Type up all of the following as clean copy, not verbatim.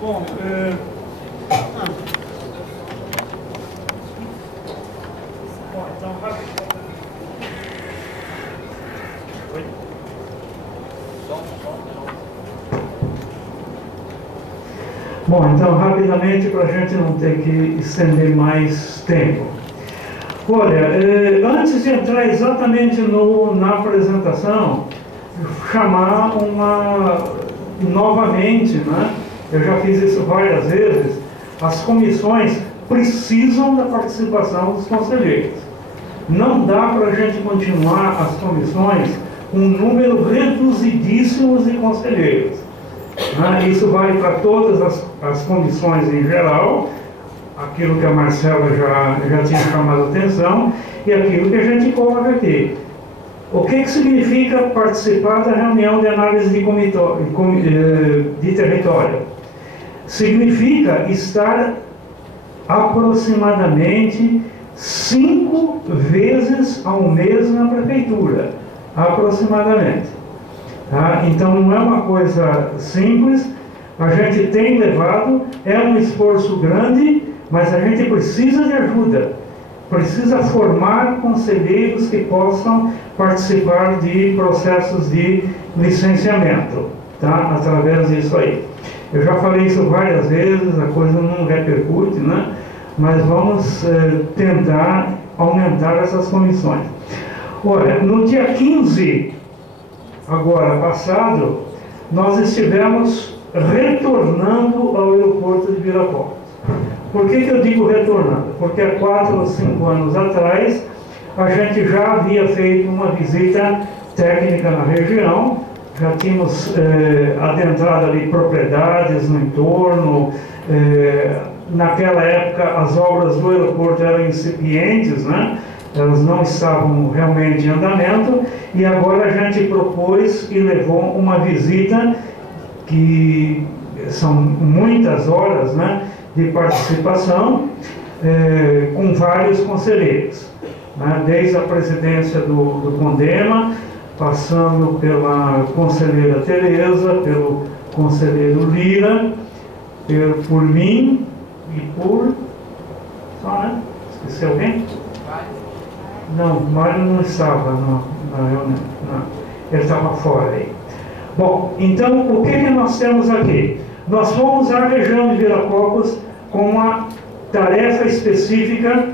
Bom, então, Oi? Bom, então, rapidamente, para a gente não ter que estender mais tempo. Olha, antes de entrar exatamente na apresentação, chamar novamente, né? Eu já fiz isso várias vezes, as comissões precisam da participação dos conselheiros. Não dá para a gente continuar as comissões com um número reduzidíssimo de conselheiros. Né? Isso vale para todas as comissões em geral, aquilo que a Marcela já tinha chamado a atenção, e aquilo que a gente coloca aqui. O que significa participar da reunião de análise de território? Significa estar aproximadamente 5 vezes ao mês na prefeitura, aproximadamente. Tá? Então não é uma coisa simples, a gente tem levado, é um esforço grande, mas a gente precisa de ajuda, precisa formar conselheiros que possam participar de processos de licenciamento, tá? Através disso aí. Eu já falei isso várias vezes, a coisa não repercute, né? Mas vamos tentar aumentar essas comissões. Olha, no dia 15, agora passado, nós estivemos retornando ao aeroporto de Viracopos. Por que eu digo retornando? Porque há 4 ou 5 anos atrás, a gente já havia feito uma visita técnica na região, já tínhamos adentrado ali propriedades no entorno. Naquela época, as obras do aeroporto eram incipientes, né? Elas não estavam realmente em andamento, e agora a gente propôs e levou uma visita que são muitas horas, né, de participação, com vários conselheiros, né, desde a presidência do Condema, passando pela conselheira Tereza, pelo conselheiro Lira, por mim e por... Só, né? Esqueci alguém? Não, Mário não estava na reunião, não. Ele estava fora aí. Bom, então, o que nós temos aqui? Nós fomos à região de Viracopos com uma tarefa específica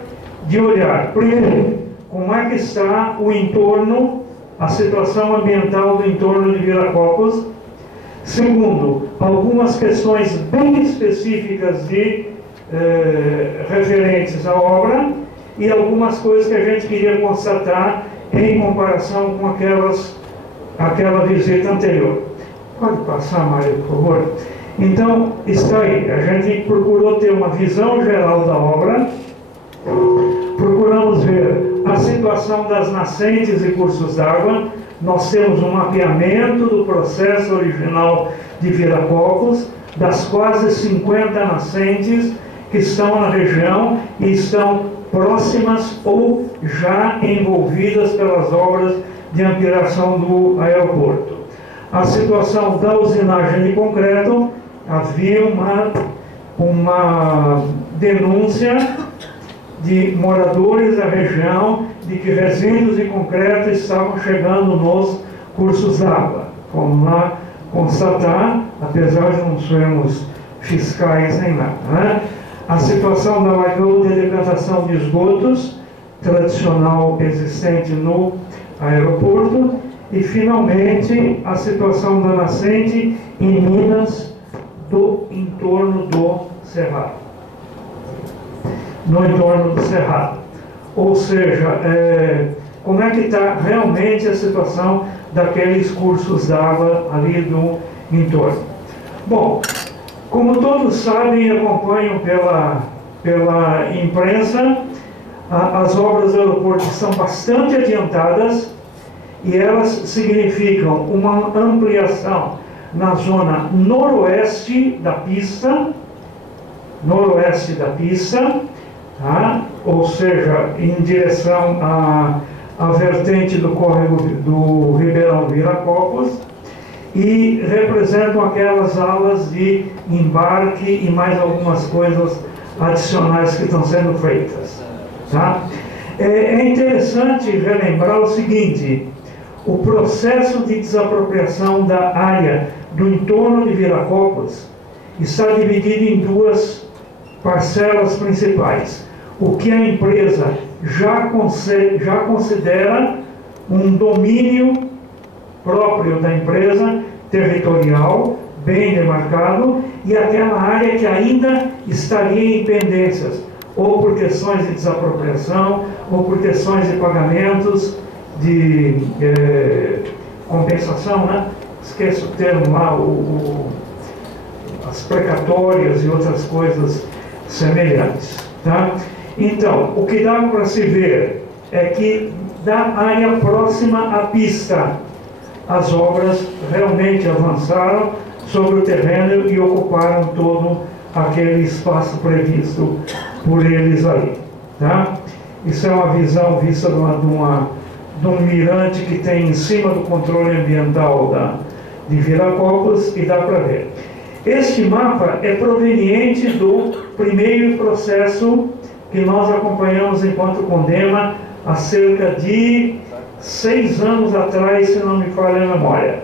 de olhar, primeiro, como é que está o entorno, a situação ambiental do entorno de Viracopos. Segundo, algumas questões bem específicas referentes à obra, e algumas coisas que a gente queria constatar em comparação com aquela visita anterior. Pode passar, Mário, por favor? Então, está aí. A gente procurou ter uma visão geral da obra, procuramos ver a situação das nascentes e cursos d'água. Nós temos um mapeamento do processo original de Viracopos, das quase 50 nascentes que estão na região e estão próximas ou já envolvidas pelas obras de ampliação do aeroporto. A situação da usinagem de concreto, havia uma denúncia de moradores da região de que resíduos de concreto estavam chegando nos cursos d'água. Vamos lá constatar, apesar de não sermos fiscais nem nada, né? A situação da lagoa de decantação de esgotos, tradicional existente no aeroporto, e finalmente a situação da nascente em Minas do entorno do Cerrado. No entorno do Cerrado. Ou seja, como é que está realmente a situação daqueles cursos d'água ali do entorno. Bom, como todos sabem e acompanham pela imprensa, as obras do aeroporto estão bastante adiantadas e elas significam uma ampliação na zona noroeste da pista, tá? Ou seja, em direção à vertente do córrego do Ribeirão Viracopos, e representam aquelas alas de embarque e mais algumas coisas adicionais que estão sendo feitas. Tá? É interessante relembrar o seguinte: o processo de desapropriação da área do entorno de Viracopos está dividido em duas parcelas principais. O que a empresa já considera um domínio próprio da empresa, territorial, bem demarcado, e aquela área que ainda estaria em pendências, ou por questões de desapropriação, ou por questões de pagamentos, de compensação, né? Esqueço o termo lá, as precatórias e outras coisas semelhantes. Tá? Então, o que dá para se ver é que da área próxima à pista, as obras realmente avançaram sobre o terreno e ocuparam todo aquele espaço previsto por eles ali. Tá? Isso é uma visão vista de um mirante que tem em cima do controle ambiental de Viracopos, e dá para ver. Este mapa é proveniente do primeiro processo que nós acompanhamos enquanto Condema há cerca de 6 anos atrás, se não me falha a memória.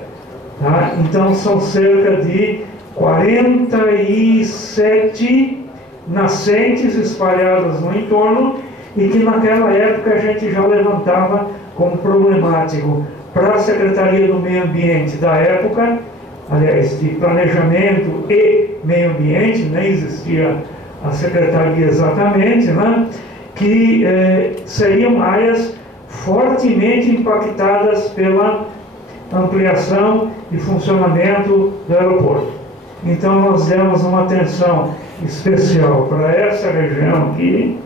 Tá? Então são cerca de 47 nascentes espalhadas no entorno, e que naquela época a gente já levantava como problemático para a Secretaria do Meio Ambiente da época, aliás, de Planejamento e Meio Ambiente, nem existia a Secretaria exatamente, né? Que seriam áreas fortemente impactadas pela ampliação e funcionamento do aeroporto. Então nós demos uma atenção especial para essa região aqui.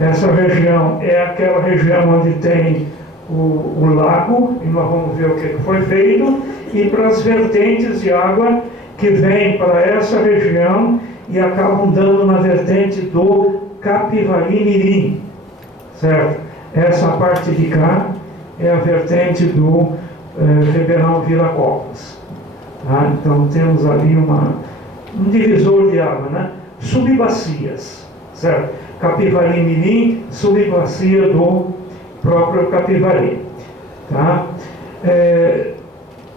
Essa região é aquela região onde tem o lago, e nós vamos ver o que foi feito, e para as vertentes de água que vêm para essa região e acabam dando na vertente do Capivari Mirim, certo? Essa parte de cá é a vertente do Ribeirão Viracopos. Tá? Então temos ali um divisor de água, né? Subbacias, certo? Capivari Mirim, subbacia do próprio Capivari. Tá?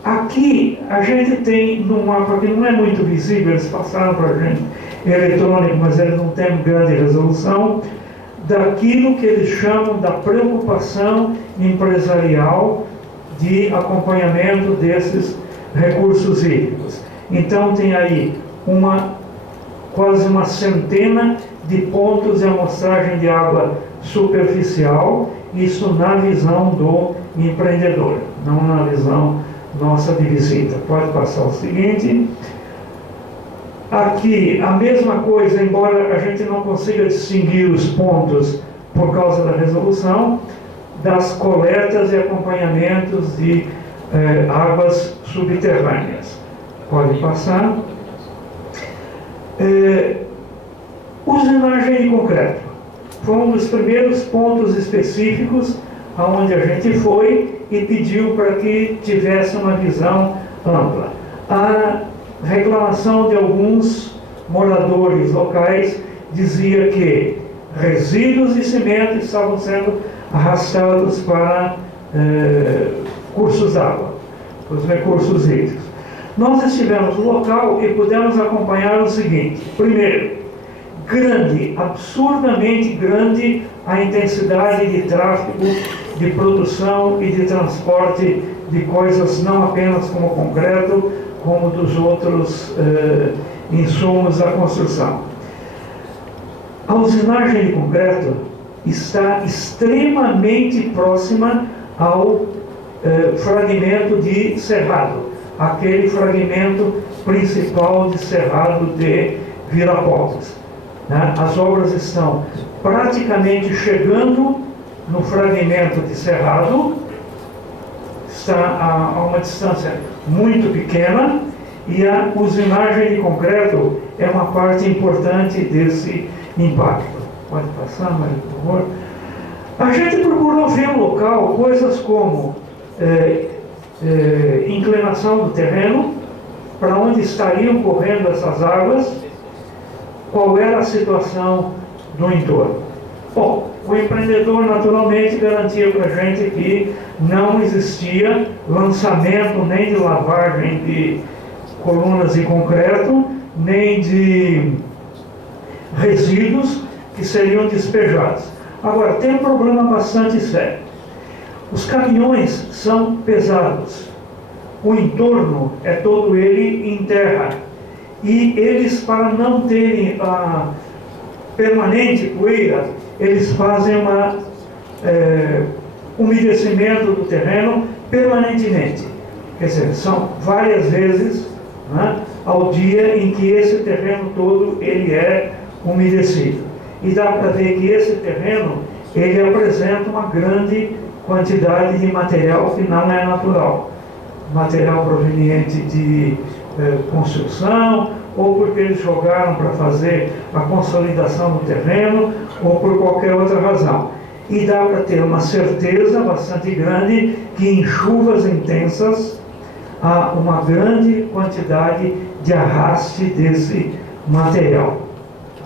Aqui a gente tem num mapa que não é muito visível, eles passaram para a gente eletrônico, mas ele não tem grande resolução, daquilo que eles chamam da preocupação empresarial de acompanhamento desses recursos hídricos. Então tem aí quase uma centena de pontos de amostragem de água superficial, isso na visão do empreendedor, não na visão nossa de visita. Pode passar o seguinte. Aqui a mesma coisa, embora a gente não consiga distinguir os pontos por causa da resolução, das coletas e acompanhamentos de águas subterrâneas. Pode passar. Usinagem de concreto foi um dos primeiros pontos específicos aonde a gente foi e pediu para que tivesse uma visão ampla. A reclamação de alguns moradores locais dizia que resíduos de cimento estavam sendo arrastados para cursos d'água, os recursos hídricos. Nós estivemos no local e pudemos acompanhar o seguinte: primeiro, grande, absurdamente grande a intensidade de tráfego, de produção e de transporte de coisas, não apenas como concreto, como dos outros insumos da construção. A usinagem de concreto está extremamente próxima ao fragmento de cerrado, aquele fragmento principal de cerrado de Viracopos. As obras estão praticamente chegando no fragmento de cerrado, está a uma distância muito pequena, e a usinagem de concreto é uma parte importante desse impacto. Pode passar, Maria, por favor. A gente procurou ver no local coisas como inclinação do terreno, para onde estariam correndo essas águas, qual era a situação do entorno. Bom, o empreendedor naturalmente garantia para a gente que não existia lançamento nem de lavagem de colunas de concreto, nem de resíduos que seriam despejados. Agora, tem um problema bastante sério. Os caminhões são pesados. O entorno é todo ele em terra. E eles, para não terem a permanente poeira, eles fazem umedecimento do terreno permanentemente. Quer dizer, são várias vezes, né, ao dia em que esse terreno todo ele é umedecido. E dá para ver que esse terreno ele apresenta uma grande quantidade de material que não é natural. Material proveniente de construção, ou porque eles jogaram para fazer a consolidação do terreno, ou por qualquer outra razão. E dá para ter uma certeza bastante grande que em chuvas intensas há uma grande quantidade de arraste desse material.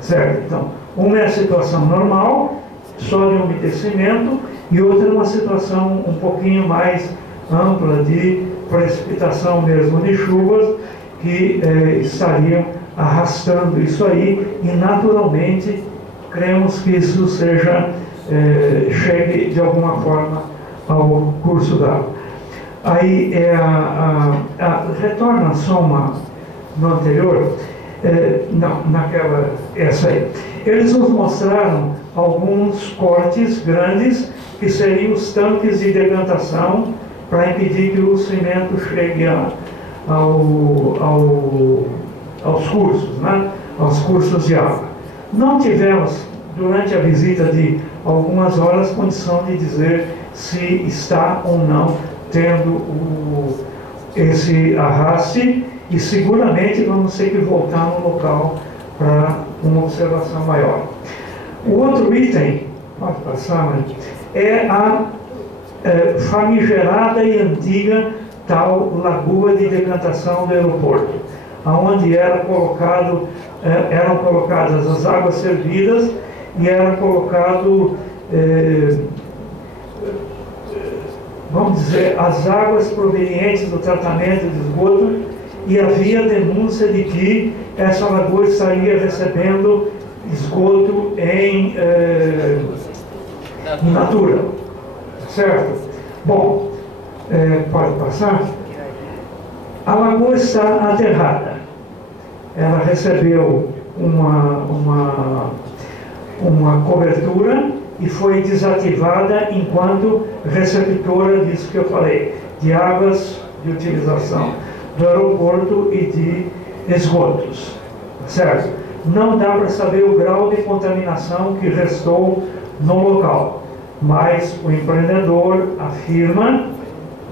Certo? Então, uma é a situação normal, só de umedecimento, e outra é uma situação um pouquinho mais ampla de precipitação mesmo de chuvas, que estariam arrastando isso aí, e naturalmente cremos que isso chegue de alguma forma ao curso d'água. Aí retorna só no anterior, essa aí. Eles nos mostraram alguns cortes grandes que seriam os tanques de decantação para impedir que o cimento chegue aos cursos, né? Aos cursos de água. Não tivemos, durante a visita de algumas horas, condição de dizer se está ou não tendo esse arraste, e seguramente vamos ter que voltar no local para uma observação maior. O outro item, pode passar, mas, é a famigerada e antiga tal lagoa de decantação do aeroporto, onde eram colocadas as águas servidas e era colocado, vamos dizer, as águas provenientes do tratamento de esgoto, e havia denúncia de que essa lagoa estaria recebendo esgoto em natura, certo? Bom, pode passar? A lagoa está aterrada. Ela recebeu uma cobertura e foi desativada enquanto receptora disso que eu falei, de águas de utilização do aeroporto e de esgotos, certo? Não dá para saber o grau de contaminação que restou no local, mas o empreendedor afirma,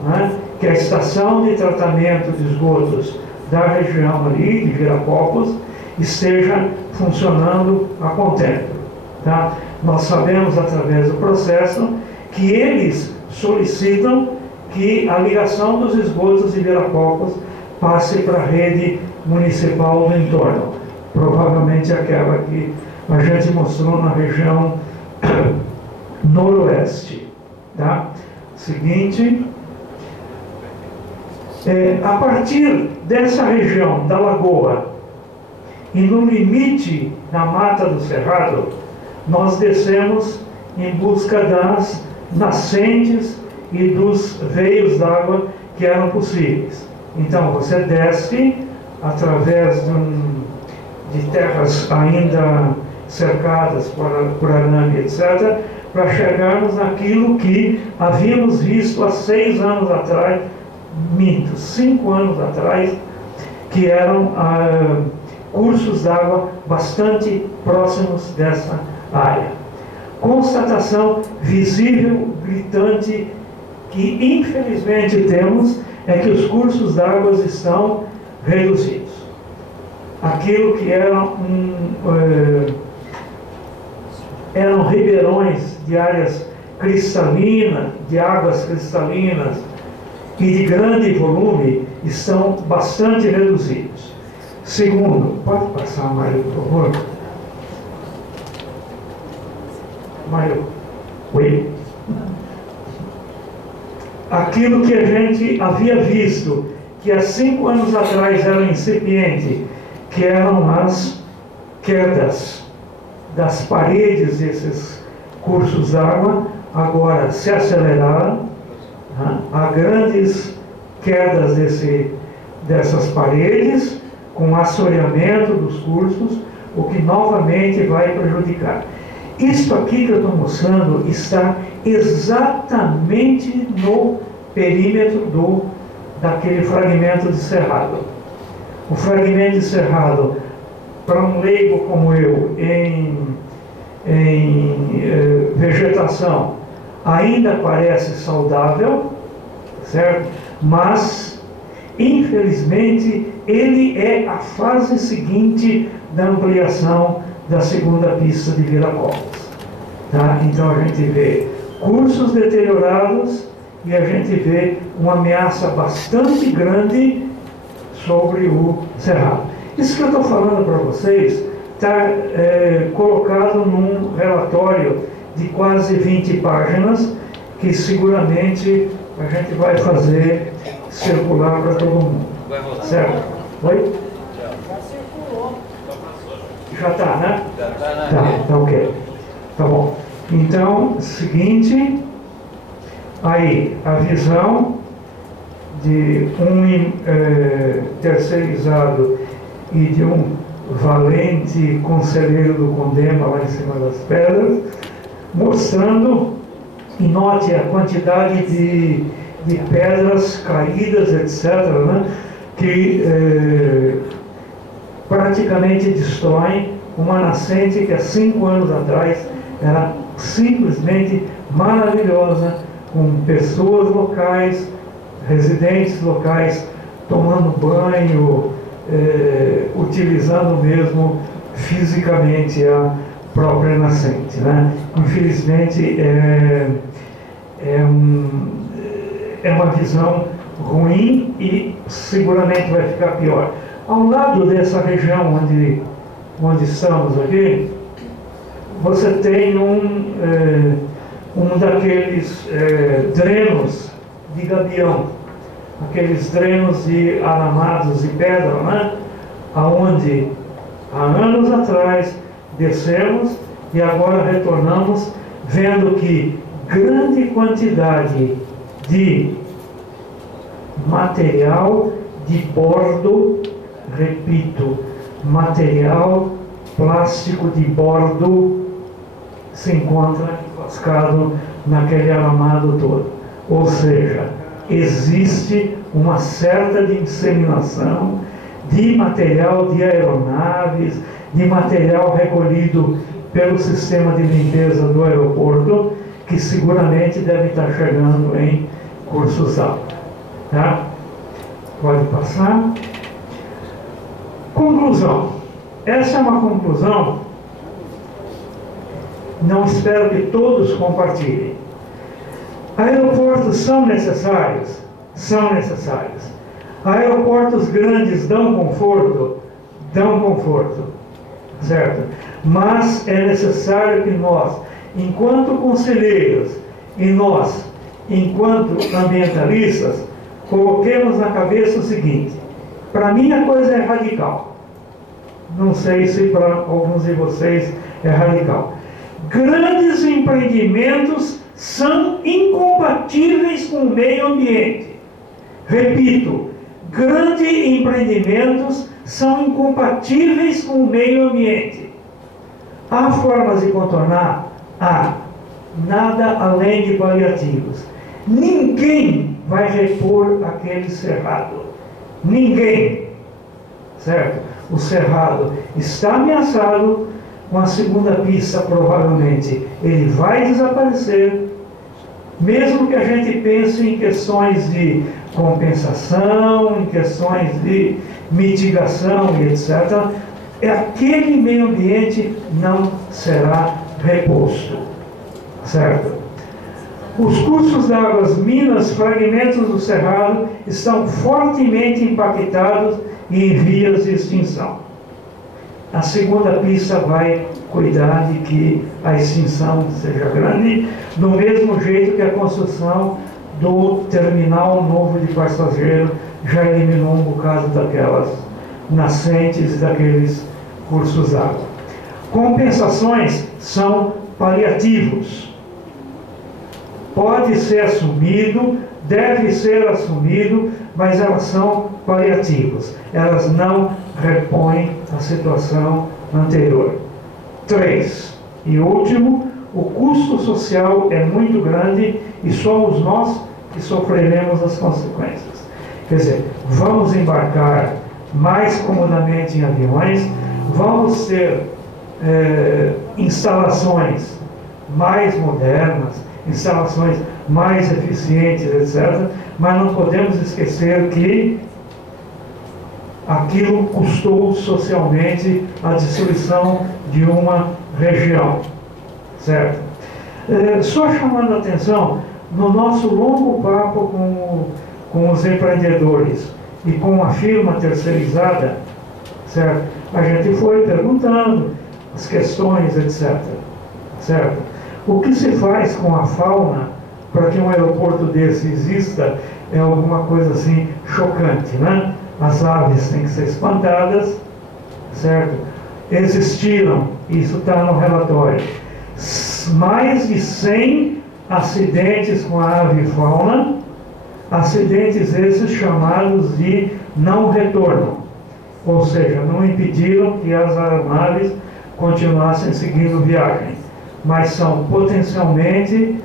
né, que a estação de tratamento de esgotos da região ali, de Viracopos, esteja funcionando a contento. Tá? Nós sabemos, através do processo, que eles solicitam que a ligação dos esgotos de Viracopos passe para a rede municipal do entorno. Provavelmente aquela que a gente mostrou na região noroeste. Tá? Seguinte. A partir dessa região da lagoa e no limite da Mata do Cerrado, nós descemos em busca das nascentes e dos veios d'água que eram possíveis. Então você desce através de terras ainda cercadas por arame, etc., para chegarmos naquilo que havíamos visto há 6 anos atrás, 5 anos atrás, que eram cursos d'água bastante próximos dessa área. Constatação visível, gritante, que infelizmente temos, é que os cursos d'água estão reduzidos. Aquilo que eram ribeirões de áreas cristalinas, de águas cristalinas, e de grande volume estão bastante reduzidos. Segundo, pode passar, Mário, por favor? Mário, oi? Aquilo que a gente havia visto, que há 5 anos atrás era incipiente, que eram as quedas das paredes desses cursos d'água, agora se aceleraram, há grandes quedas dessas paredes, com assoreamento dos cursos, o que novamente vai prejudicar. Isso aqui que eu estou mostrando está exatamente no perímetro daquele fragmento de cerrado. O fragmento de cerrado, para um leigo como eu, em vegetação, ainda parece saudável, certo? Mas, infelizmente, ele é a fase seguinte da ampliação da segunda pista de Viracopos. Tá? Então a gente vê cursos deteriorados e a gente vê uma ameaça bastante grande sobre o cerrado. Isso que eu estou falando para vocês está colocado num relatório de quase 20 páginas, que seguramente a gente vai fazer circular para todo mundo. Certo? Oi? Já circulou. Já está, né? Já está, né? Tá ok. Tá bom. Então, seguinte, aí a visão de um terceirizado e de um valente conselheiro do Condema lá em cima das pedras, mostrando, e note a quantidade de pedras caídas, etc., né, que praticamente destroem uma nascente que há 5 anos atrás era simplesmente maravilhosa, com pessoas locais, residentes locais, tomando banho, utilizando mesmo fisicamente a própria nascente, né? Infelizmente é uma visão ruim e seguramente vai ficar pior. Ao lado dessa região onde estamos aqui, você tem um daqueles drenos de gabião, aqueles drenos de aramados de pedra, né? Aonde há anos atrás descemos e agora retornamos, vendo que grande quantidade de material de bordo, repito, material plástico de bordo se encontra enfoscado naquele aramado todo. Ou seja, existe uma certa disseminação de material de aeronaves, de material recolhido pelo sistema de limpeza do aeroporto, que seguramente deve estar chegando em cursos d'água. Tá? Pode passar. Conclusão. Essa é uma conclusão, não espero que todos compartilhem. Aeroportos são necessários? São necessários. Aeroportos grandes dão conforto? Dão conforto. Certo? Mas é necessário que nós, enquanto conselheiros, e nós, enquanto ambientalistas, coloquemos na cabeça o seguinte: para mim a coisa é radical. Não sei se para alguns de vocês é radical. Grandes empreendimentos são incompatíveis com o meio ambiente. Repito, grandes empreendimentos são incompatíveis com o meio ambiente. Há formas de contornar? Há. Nada além de paliativos. Ninguém vai repor aquele cerrado. Ninguém. Certo? O cerrado está ameaçado. Com a segunda pista, provavelmente, ele vai desaparecer. Mesmo que a gente pense em questões de compensação, em questões de mitigação e etc., aquele meio ambiente não será reposto. Certo? Os cursos d'água, minas, fragmentos do cerrado estão fortemente impactados e em vias de extinção. A segunda pista vai cuidar de que a extinção seja grande, do mesmo jeito que a construção do terminal novo de passageiro já eliminou um bocado daquelas nascentes e daqueles cursos d'água. Compensações são paliativos. Pode ser assumido, deve ser assumido, mas elas são paliativos. Elas não repõem a situação anterior. 3. E último, o custo social é muito grande e somos nós que sofreremos as consequências. Quer dizer, vamos embarcar mais comodamente em aviões, vamos ter instalações mais modernas, instalações mais eficientes, etc. Mas não podemos esquecer que aquilo custou socialmente a destruição de uma região, certo? Só chamando a atenção, no nosso longo papo com os empreendedores e com a firma terceirizada, certo? A gente foi perguntando as questões, etc. Certo? O que se faz com a fauna para que um aeroporto desse exista é alguma coisa assim chocante, né? As aves têm que ser espantadas, certo? Existiram, isso está no relatório, mais de 100 acidentes com a ave e fauna, acidentes esses chamados de não retorno, ou seja, não impediram que as aeronaves continuassem seguindo viagem, mas são potencialmente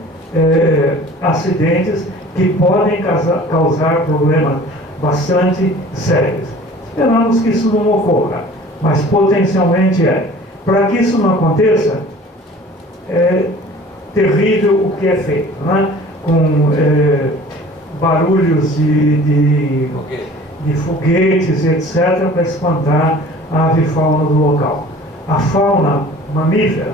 acidentes que podem causar problemas bastante sérios. Esperamos que isso não ocorra, mas potencialmente é. Para que isso não aconteça, é terrível o que é feito, né? Com barulhos de foguetes, etc., para espantar a avifauna do local. A fauna mamífera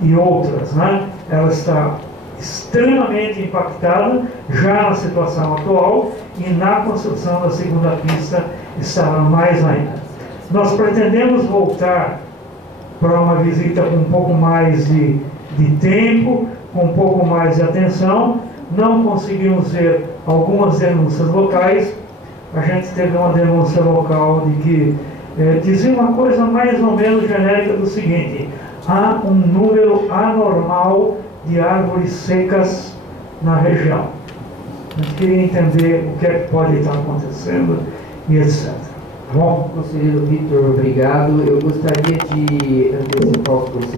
e outras, né? Ela está extremamente impactada já na situação atual e na construção da segunda pista estará mais ainda. Nós pretendemos voltar para uma visita com um pouco mais de tempo, com um pouco mais de atenção. Não conseguimos ver algumas denúncias locais. A gente teve uma denúncia local de que dizia uma coisa mais ou menos genérica do seguinte: há um número anormal de árvores secas na região. A gente queria entender o que é que pode estar acontecendo e etc. Bom, Conselheiro Vitor, obrigado. Eu gostaria de antecipar os